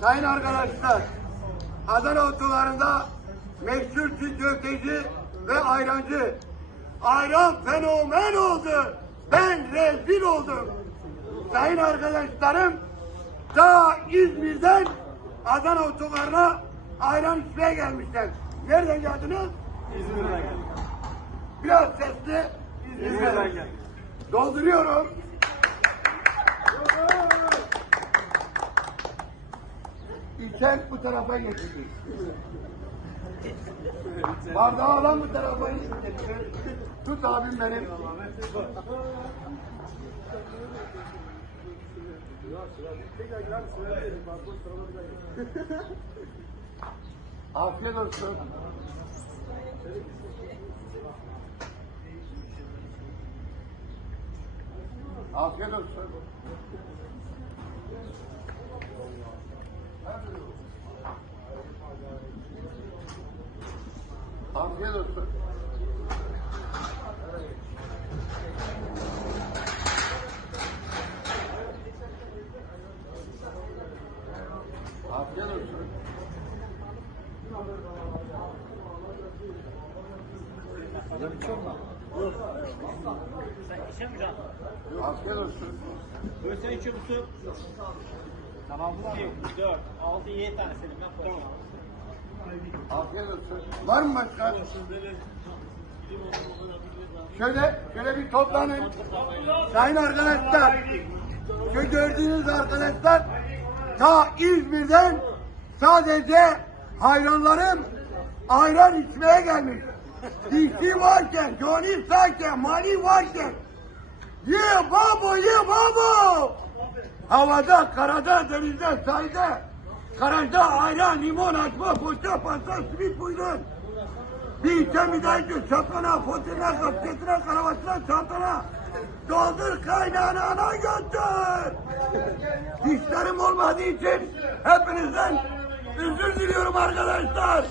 Sayın arkadaşlar, Adana otolarında meşhur Türk köfteci ve ayrancı. Ayran fenomen oldu. Ben rezil oldum. Sayın arkadaşlarım, ta İzmir'den Adana otolarına ayran içmeye gelmişler. Nereden geldiniz? İzmir'den geldim. Biraz sesli. İzmir'den geldim. Dolduruyorum. İçen bu tarafa geçti. Bardağı alan bu tarafa geçti. Tut abim benim. Afiyet olsun. Afiyet olsun. Afiyet olsun. Afiyet olsun. Sen içe mi can? Afiyet olsun. Böyle sen içiyor musun? Tamam mı? 2, 4, 6, 7 tane senin. Ben tamam. Var mı başka? Şöyle, şöyle bir toplanın. Sayın arkadaşlar, şu gördüğünüz arkadaşlar ta İzmir'den sadece hayranlarım ayran içmeye gelmiş. Dişli varken, Johnny varken, Mali varken. Ye babo, ye babo. Havada, karada, denizde, sahilde, garajda ayran, limon, açma, poğaça, pasta, simit buyurun. Bir içe bir daha içe, çapkana, fotine, kasketine, karavatına, çantana. Doldur kaynağını ana götür. Dişlerim olmadığı için hepinizden özür diliyorum arkadaşlar.